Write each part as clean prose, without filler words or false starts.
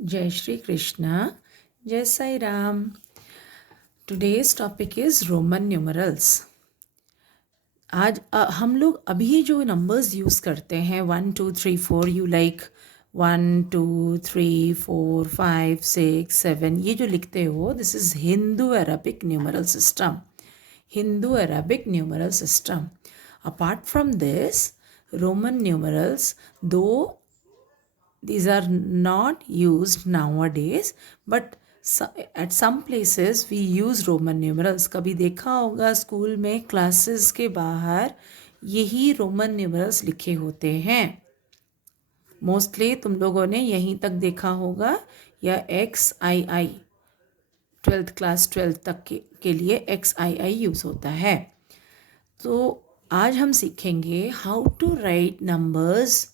जय श्री कृष्णा, जय Sai Ram. Today's topic is Roman numerals. आज हम लोग अभी जो नंबर्स यूज़ करते हैं 1 2 3 4, यू लाइक 1 2 3 4 5 6 7, ये जो लिखते हो, this is Hindu Arabic numeral system. Hindu Arabic numeral system. Apart from this, Roman numerals, दो these are not used nowadays, but at some places we use roman numerals. कभी देखा होगा स्कूल में classes के बाहर यही रोमन न्यूमरल्स लिखे होते हैं। मोस्टली तुम लोगों ने यहीं तक देखा होगा, या XII 12th क्लास 12th तक के लिए XII यूज़ होता है। तो आज हम सीखेंगे how to write numbers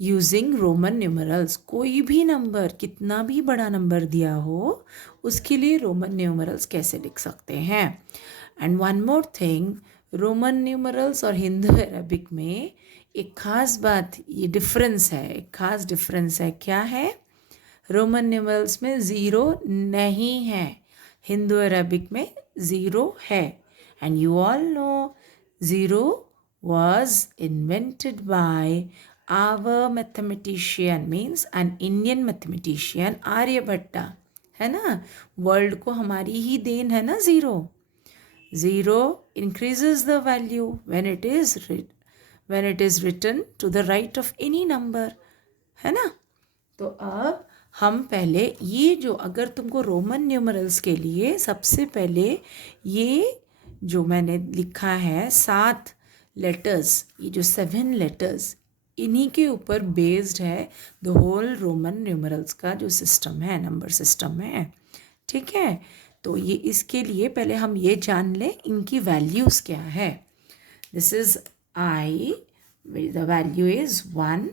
using Roman numerals. कोई भी नंबर, कितना भी बड़ा नंबर दिया हो, उसके लिए रोमन न्यूमरल्स कैसे लिख सकते हैं। And one more thing, Roman numerals और हिंदू अरबिक में एक ख़ास बात, ये डिफरेंस है, एक ख़ास डिफरेंस है। क्या है? रोमन न्यूमरल्स में ज़ीरो नहीं है, हिंदू अरबिक में ज़ीरो है। And you all know zero was invented by our mathematician, means an Indian mathematician, Aryabhata, है ना। वर्ल्ड को हमारी ही देन है ना ज़ीरो। Zero increases the value when it is written to the right of any number, है ना। तो अब हम पहले ये जो, अगर तुमको रोमन न्यूमरल्स के लिए सबसे पहले ये जो मैंने लिखा है 7 लेटर्स, ये जो 7 लेटर्स, इन्हीं के ऊपर बेस्ड है द होल रोमन न्यूमरल्स का जो सिस्टम है, नंबर सिस्टम है। ठीक है, तो ये इसके लिए पहले हम ये जान लें इनकी वैल्यूज़ क्या है। This is I, the value is 1,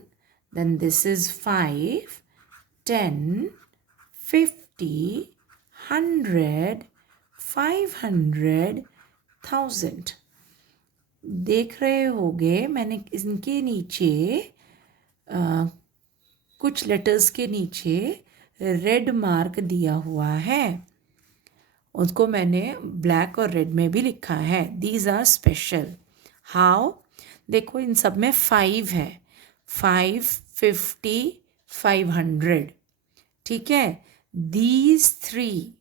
then this is 5, 10, 50, 100, 500, 1000। देख रहे होगे मैंने इनके नीचे कुछ लेटर्स के नीचे रेड मार्क दिया हुआ है, उसको मैंने ब्लैक और रेड में भी लिखा है। These are special. हाउ? देखो इन सब में 5 है, 5, 50, 500। ठीक है, दीज 3,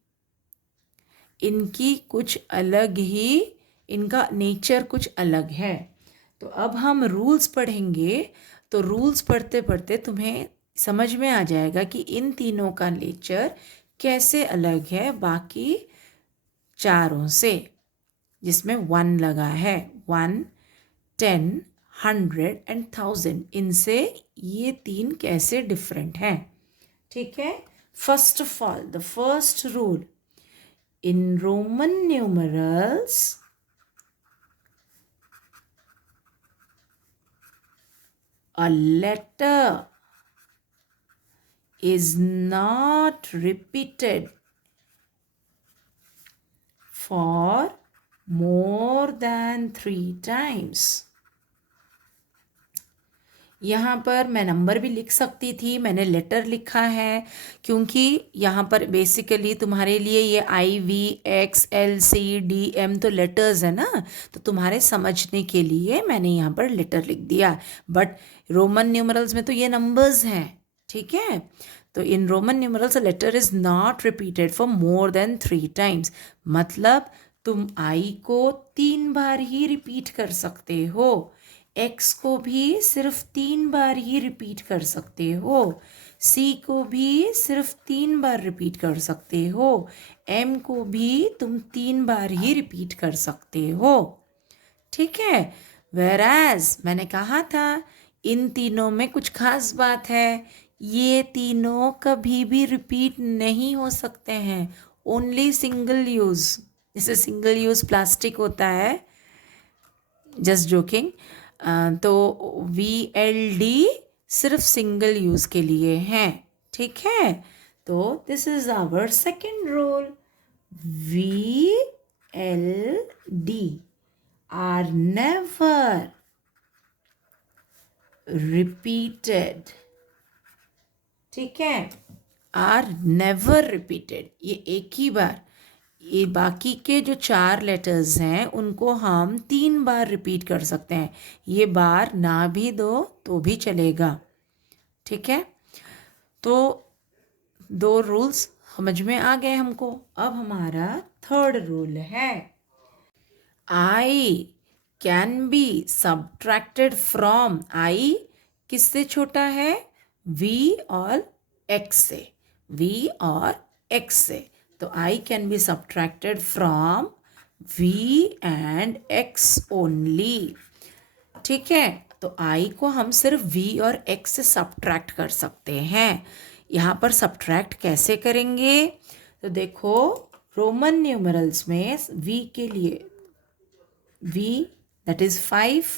इनकी कुछ अलग ही, इनका नेचर कुछ अलग है। तो अब हम रूल्स पढ़ेंगे, तो रूल्स पढ़ते पढ़ते तुम्हें समझ में आ जाएगा कि इन तीनों का नेचर कैसे अलग है बाकी चारों से, जिसमें 1 लगा है। 1, 10, 100 एंड 1000, इनसे ये 3 कैसे डिफरेंट हैं। ठीक है, first of all the first rule, in Roman numerals a letter is not repeated for more than 3 times. यहाँ पर मैं नंबर भी लिख सकती थी, मैंने लेटर लिखा है, क्योंकि यहाँ पर बेसिकली तुम्हारे लिए ये IVXLCDM तो लेटर्स है ना, तो तुम्हारे समझने के लिए मैंने यहाँ पर लेटर लिख दिया। बट रोमन न्यूमरल्स में तो ये नंबर्स हैं। ठीक है, तो इन Roman numerals letter is not repeated for more than 3 times. मतलब तुम I को 3 बार ही रिपीट कर सकते हो, X को भी सिर्फ 3 बार ही रिपीट कर सकते हो, C को भी सिर्फ 3 बार रिपीट कर सकते हो, M को भी तुम 3 बार ही रिपीट कर सकते हो। ठीक है, वेराज मैंने कहा था इन तीनों में कुछ खास बात है, ये तीनों कभी भी रिपीट नहीं हो सकते हैं, ओनली सिंगल यूज़। जैसे सिंगल यूज़ प्लास्टिक होता है, जस्ट जोकिंग। तो VLD सिर्फ सिंगल यूज़ के लिए हैं। ठीक है, तो this is our second rule, VLD are never repeated. ठीक है, आर नेवर रिपीटेड, ये एक ही बार, ये बाकी के जो 4 लेटर्स हैं उनको हम 3 बार रिपीट कर सकते हैं, ये बार ना भी दो तो भी चलेगा। ठीक है, तो 2 रूल्स समझ में आ गए हमको। अब हमारा थर्ड रूल है, I can be subtracted from, I किससे छोटा है, वी और एक्स से, वी और एक्स से, तो I can be subtracted from V and X only. ठीक है, तो आई को हम सिर्फ वी और एक्स से सब्ट्रैक्ट कर सकते हैं। यहाँ पर सब्ट्रैक्ट कैसे करेंगे, तो देखो रोमन न्यूमरल्स में वी के लिए v that is 5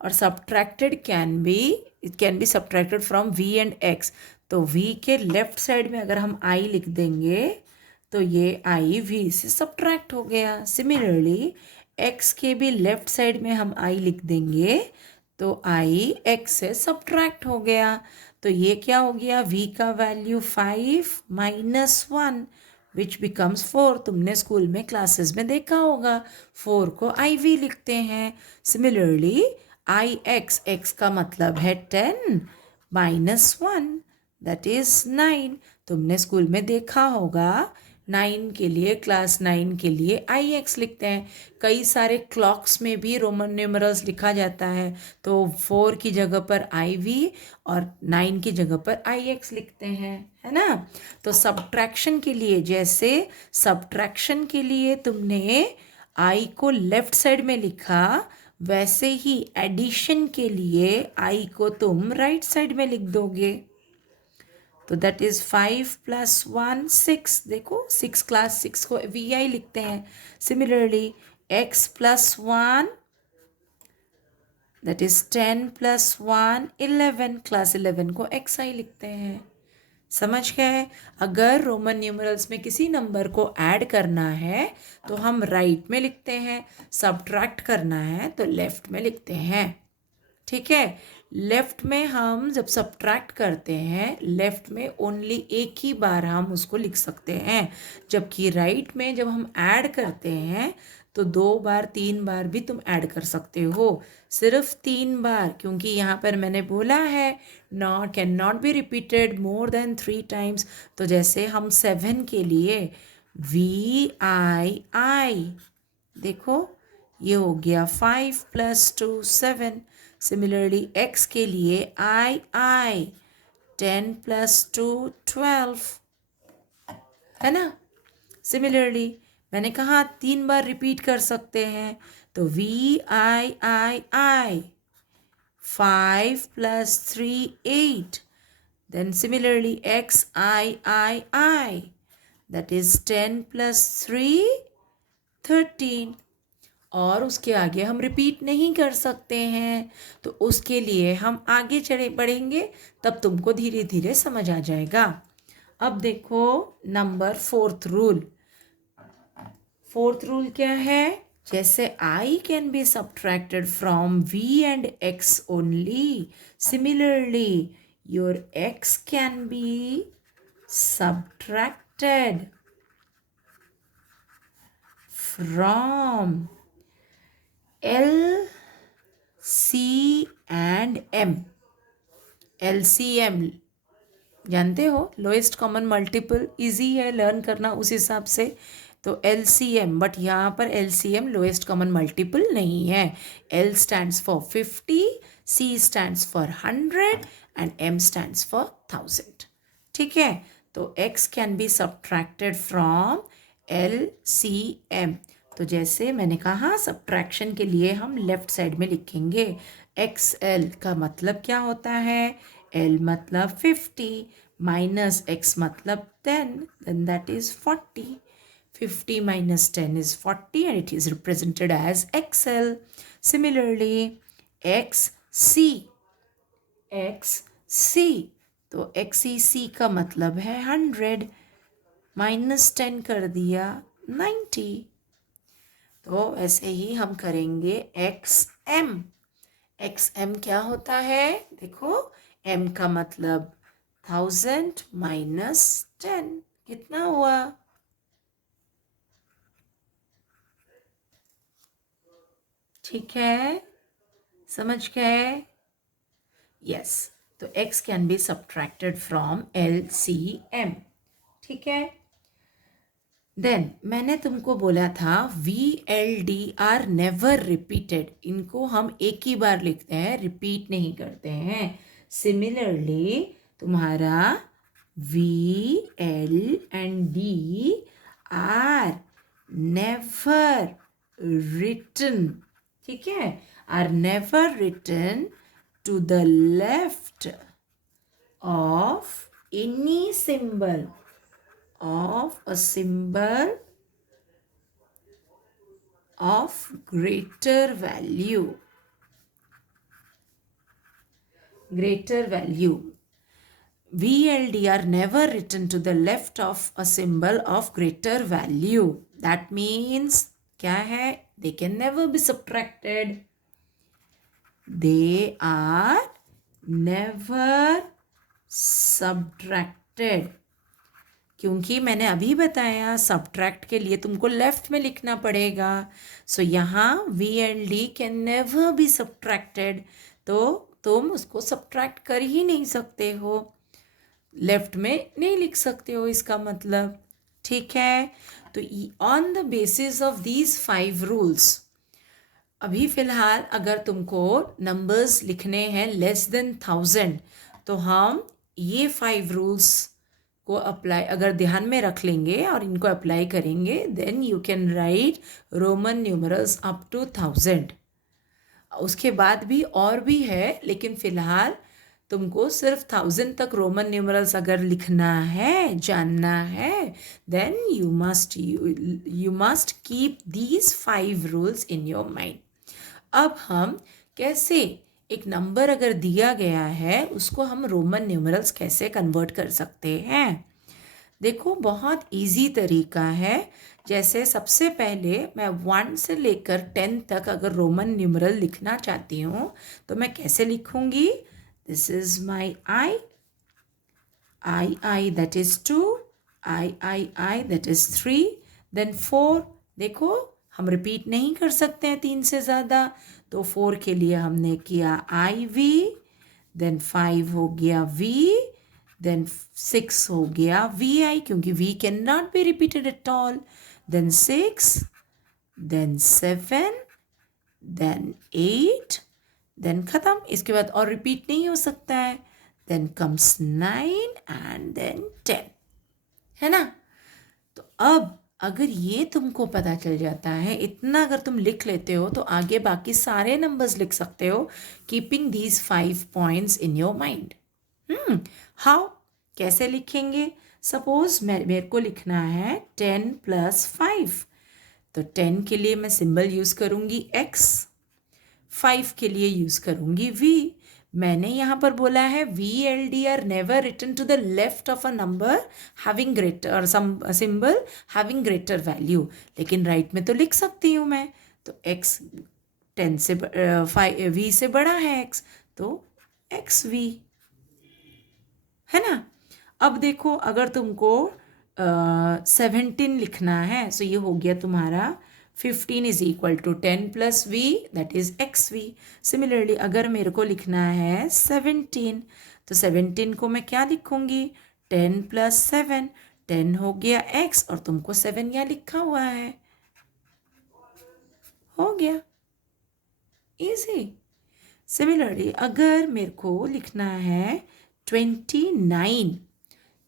और subtracted can be, it can be subtracted from v and x, तो v के लेफ्ट साइड में अगर हम i लिख देंगे तो ये i v से सब्ट्रैक्ट हो गया। सिमिलरली x के भी लेफ्ट साइड में हम i लिख देंगे तो i x से सब्ट्रैक्ट हो गया। तो ये क्या हो गया, v का वैल्यू 5 माइनस 1 विच बिकम्स 4। तुमने स्कूल में क्लासेस में देखा होगा 4 को आई वी लिखते हैं। सिमिलरली आई एक्स, एक्स का मतलब है 10 माइनस 1 दैट इज 9। तुमने स्कूल में देखा होगा 9 के लिए, क्लास 9 के लिए आई एक्स लिखते हैं। कई सारे क्लॉक्स में भी रोमन न्यूमरल्स लिखा जाता है, तो 4 की जगह पर आई वी और 9 की जगह पर आई एक्स लिखते हैं, है ना। तो सब्ट्रैक्शन के लिए, जैसे सब्ट्रैक्शन के लिए तुमने आई को लेफ्ट साइड में लिखा, वैसे ही एडिशन के लिए आई को तुम राइट साइड में लिख दोगे। तो दैट इज 5 प्लस 1 6, देखो 6, क्लास 6 को वी आई लिखते हैं। Similarly x plus 1 that is 10 plus 1 11, class 11 को एक्स आई लिखते हैं। समझ गए। अगर रोमन न्यूमरल्स में किसी नंबर को ऐड करना है तो हम राइट में लिखते हैं, सब्ट्रैक्ट करना है तो लेफ्ट में लिखते हैं। ठीक है, लेफ्ट में हम जब सब्ट्रैक्ट करते हैं, लेफ्ट में ओनली एक ही बार हम उसको लिख सकते हैं, जबकि राइट में जब हम ऐड करते हैं तो 2 बार 3 बार भी तुम ऐड कर सकते हो, सिर्फ 3 बार, क्योंकि यहाँ पर मैंने बोला है not can not be repeated more than 3 times. तो जैसे हम 7 के लिए वी आई आई, देखो ये हो गया 5 प्लस 2 7। सिमिलरली x के लिए आई आई 10 प्लस 2 12, है ना। सिमिलरली मैंने कहा 3 बार रिपीट कर सकते हैं, तो V I I I 5 plus 3 8, then similarly x I I I that is 10 plus 3 13, और उसके आगे हम रिपीट नहीं कर सकते हैं, तो उसके लिए हम आगे चढ़े बढ़ेंगे, तब तुमको धीरे धीरे समझ आ जाएगा। अब देखो number fourth rule. Fourth rule क्या है, जैसे I can be subtracted from V and X only, similarly your X can be subtracted from L C and M. L C M जानते हो, लोएस्ट कॉमन मल्टीपल, इजी है learn करना उस हिसाब से, तो एल सी एम, बट यहाँ पर L C M lowest common multiple नहीं है। L stands for 50, C stands for 100 and M stands for 1000। ठीक है, तो X can be subtracted from L C M. तो जैसे मैंने कहा सब्ट्रैक्शन के लिए हम लेफ्ट साइड में लिखेंगे, एक्स एल का मतलब क्या होता है, एल मतलब 50 माइनस एक्स मतलब 10, then that is 40। 50 minus 10 is 40 and it is represented as XL. Similarly, XC, XC, तो XCC का मतलब है 100, माइनस 10 कर दिया 90। तो ऐसे ही हम करेंगे XM। XM क्या होता है, देखो M का मतलब 1000 माइनस 10 कितना हुआ? ठीक है, समझ गए? यस, तो x can be subtracted from LCM. ठीक है, देन मैंने तुमको बोला था VLDR नेवर रिपीटेड, इनको हम एक ही बार लिखते हैं, रिपीट नहीं करते हैं. सिमिलरली तुम्हारा VL and D are never written, ठीक है, are never written to the left of any symbol of a symbol of greater value. Greater value. VLD are never written to the left of a symbol of greater value. That means क्या है? They can never be subtracted. They are never subtracted. क्योंकि मैंने अभी बताया subtract के लिए तुमको left में लिखना पड़ेगा. सो यहाँ V and D can never be subtracted, तो तुम उसको सब्ट्रैक्ट कर ही नहीं सकते हो, लेफ्ट में नहीं लिख सकते हो, इसका मतलब. ठीक है, तो on the basis of these 5 rules, अभी फ़िलहाल अगर तुमको नंबर्स लिखने हैं लेस देन 1000, तो हम ये 5 रूल्स को अप्लाई अगर ध्यान में रख लेंगे और इनको अप्लाई करेंगे, then you can write Roman numerals up to 1000. उसके बाद भी और भी है, लेकिन फ़िलहाल तुमको सिर्फ 1000 तक रोमन न्यूमरल्स अगर लिखना है, जानना है, then you must keep these 5 rules in your mind. अब हम कैसे एक नंबर अगर दिया गया है उसको हम रोमन न्यूमरल्स कैसे कन्वर्ट कर सकते हैं? देखो, बहुत इजी तरीका है. जैसे सबसे पहले मैं 1 से लेकर 10 तक अगर रोमन न्यूमरल लिखना चाहती हूँ तो मैं कैसे लिखूँगी? This is my I that is 2, I that is 3, then 4. देखो, हम रिपीट नहीं कर सकते हैं 3 से ज़्यादा, तो 4 के लिए हमने किया IV, देन 5 हो गया V, देन 6 हो गया VI, क्योंकि V can not be repeated at all, then 6, then 7, then 8, then ख़त्म. इसके बाद और रिपीट नहीं हो सकता है. देन कम्स 9 एंड देन 10, है ना? तो अब अगर ये तुमको पता चल जाता है, इतना अगर तुम लिख लेते हो, तो आगे बाकी सारे नंबर्स लिख सकते हो, keeping these 5 points in your mind. How, कैसे लिखेंगे? सपोज मेरे को लिखना है 10 + 5, तो 10 के लिए मैं सिंबल यूज़ करूँगी X, 5 के लिए यूज़ करूँगी V. मैंने यहाँ पर बोला है VLD are never written to the left of a number having greater और some symbol having greater value, लेकिन राइट में तो लिख सकती हूँ मैं. तो X 10 से 5 V से बड़ा है X, तो XV, है ना? अब देखो, अगर तुमको 17 लिखना है, तो ये हो गया तुम्हारा 15 is equal to 10 + V, that is XV. Similarly अगर मेरे को लिखना है 17, तो 17 को मैं क्या लिखूँगी? 10 + 7, 10 हो गया X, और तुमको 7 यहाँ लिखा हुआ है, हो गया इजी. सिमिलरली अगर मेरे को लिखना है 29,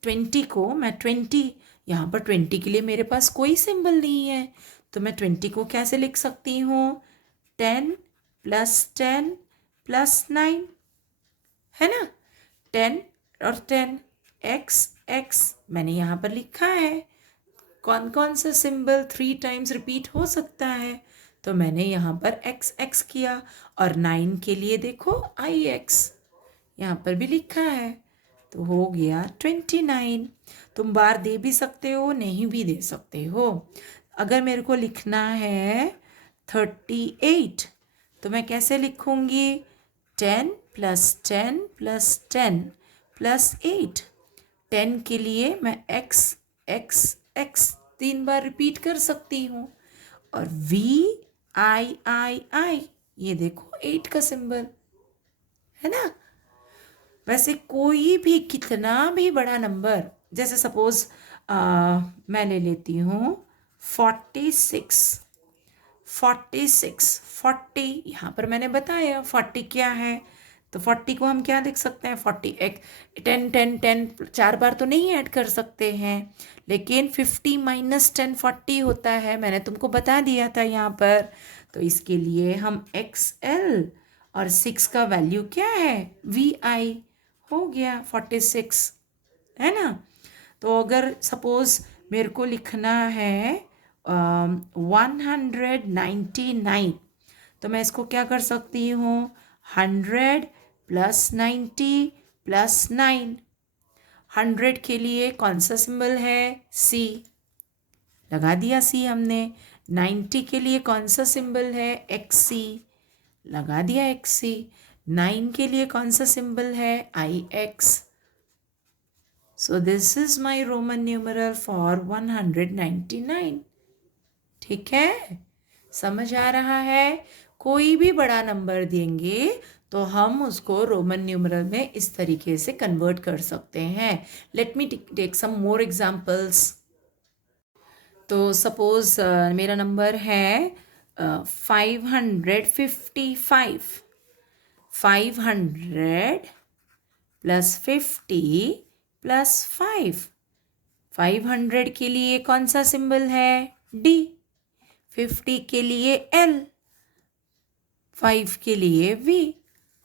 20 को मैं 20, यहाँ पर 20 के लिए मेरे पास कोई सिंबल नहीं है, तो मैं 20 को कैसे लिख सकती हूँ? 10 + 10 + 9, है ना? 10 और 10, X मैंने यहाँ पर लिखा है. कौन कौन सा सिंबल 3 टाइम्स रिपीट हो सकता है? तो मैंने यहाँ पर X किया, और 9 के लिए देखो IX यहाँ पर भी लिखा है, तो हो गया 29. तुम बार दे भी सकते हो, नहीं भी दे सकते हो. अगर मेरे को लिखना है 38, तो मैं कैसे लिखूँगी? 10 + 10 + 10 प्लस 8। 10 के लिए मैं x x x 3 बार रिपीट कर सकती हूँ। और v I ये देखो 8 का सिंबल है ना। वैसे कोई भी कितना भी बड़ा नंबर, जैसे सपोज मैं ले लेती हूँ 46। 40 यहाँ पर मैंने बताया 40 क्या है, तो 40 को हम क्या लिख सकते हैं, 40 एक 10 4 बार तो नहीं ऐड कर सकते हैं, लेकिन 50 माइनस 10 40 होता है, मैंने तुमको बता दिया था यहाँ पर। तो इसके लिए हम XL और 6 का वैल्यू क्या है, VI हो गया 46, है ना। तो अगर सपोज मेरे को लिखना है 199, तो मैं इसको क्या कर सकती हूँ, 100 प्लस 90 प्लस 9। 100 के लिए कौन सा सिंबल है, C, लगा दिया C हमने। 90 के लिए कौन सा सिंबल है, XC, लगा दिया XC। 9 के लिए कौन सा सिंबल है, IX। So this is my Roman numeral for 199। ठीक है, समझ आ रहा है। कोई भी बड़ा नंबर देंगे तो हम उसको रोमन न्यूमरल में इस तरीके से कन्वर्ट कर सकते हैं। Let me take some more examples. तो सपोज मेरा नंबर है 555। 500 प्लस 50 प्लस 5। 500 के लिए कौन सा सिंबल है, D। 50 के लिए L, 5 के लिए V।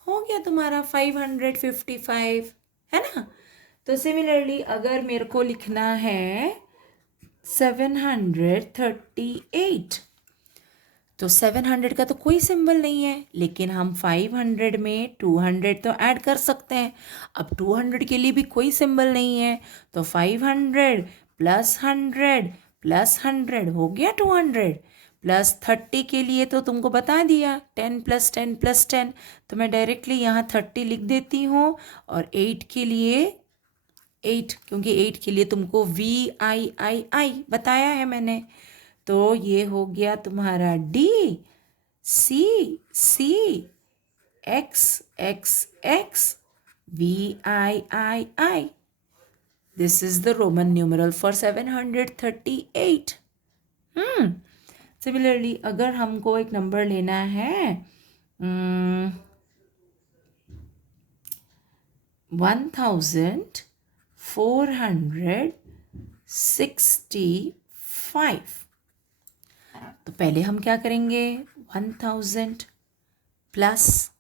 हो गया तुम्हारा 555, है ना। तो सिमिलरली अगर मेरे को लिखना है 738, तो 700 का तो कोई सिंबल नहीं है, लेकिन हम 500 में 200 तो ऐड कर सकते हैं। अब 200 के लिए भी कोई सिंबल नहीं है, तो 500 प्लस 100 प्लस 100 हो गया 200। प्लस 30 के लिए तो तुमको बता दिया 10 प्लस 10 प्लस 10, तो मैं डायरेक्टली यहाँ 30 लिख देती हूँ। और 8 के लिए 8, क्योंकि 8 के लिए तुमको VI बताया है मैंने, तो ये हो गया तुम्हारा D C C X X X VI। This is the Roman numeral for 738। Similarly अगर हमको एक नंबर लेना है 1465, तो पहले हम क्या करेंगे, 1000 प्लस,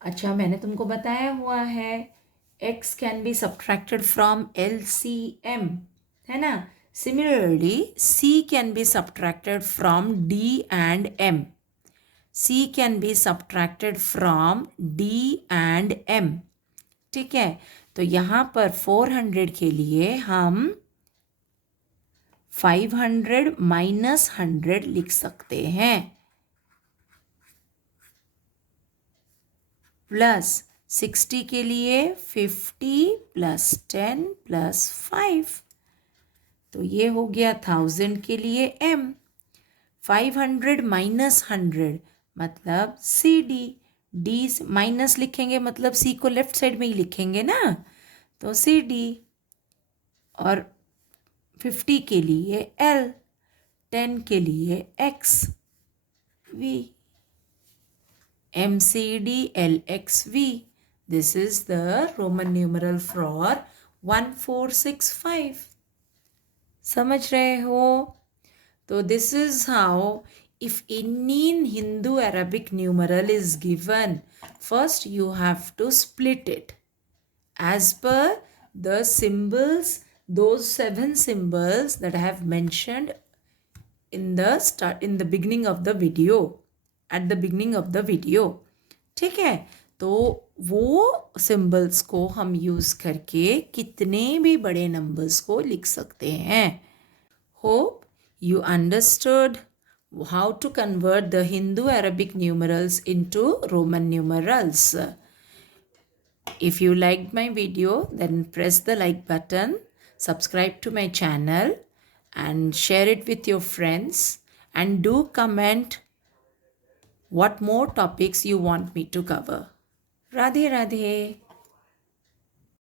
अच्छा मैंने तुमको बताया हुआ है x can be subtracted from LCM, है ना। Similarly C can be subtracted from D and M। C can be subtracted from D and M, ठीक है। तो यहाँ पर 400 के लिए हम 500 माइनस 100 लिख सकते हैं, प्लस 60 के लिए 50 प्लस 10 प्लस 5, तो ये हो गया 1000 के लिए M। 500 माइनस 100 मतलब CD, D माइनस लिखेंगे मतलब C को लेफ्ट साइड में ही लिखेंगे ना, तो CD। और 50 के लिए L, 10 के लिए X V, MCD LXV। This is the Roman numeral for 1465। समझ रहे हो। तो this is how, if any Hindu Arabic numeral is given, first you have to split it as per the symbols, those 7 symbols that I have mentioned in the beginning of the video, at the beginning of the video, ठीक है। तो वो symbols को हम use करके कितने भी बड़े नंबर्स को लिख सकते हैं। Hope you understood how to convert the Hindu Arabic numerals into Roman numerals. If you liked my video, then press the like button, subscribe to my channel, and share it with your friends. And do comment what more topics you want me to cover. Radhe Radhe.